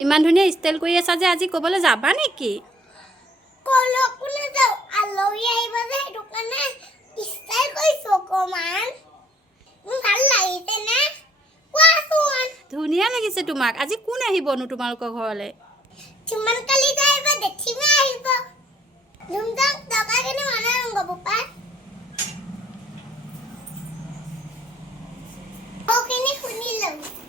ইমান ধুনীয়া ষ্টাইল কৰি আছা যে আজি ক'বলৈ যাবা নেকি? কলকো নাযাওঁ আলহী আহিব যে সেইটো কাৰণে ষ্টাইল কৰিছোঁ অকণমান। ভাল লাগিছে নে কোৱাচোন? ধুনীয়া লাগিছে তোমাক। আজি কোন আহিবনো তোমালোকৰ ঘৰলৈ? কিমান কালি আহিব দেখিমে আহিব। ধুমধাম টকাখিনি মানে ৰংগ পাপা সৌখিনি শুনি লওঁ।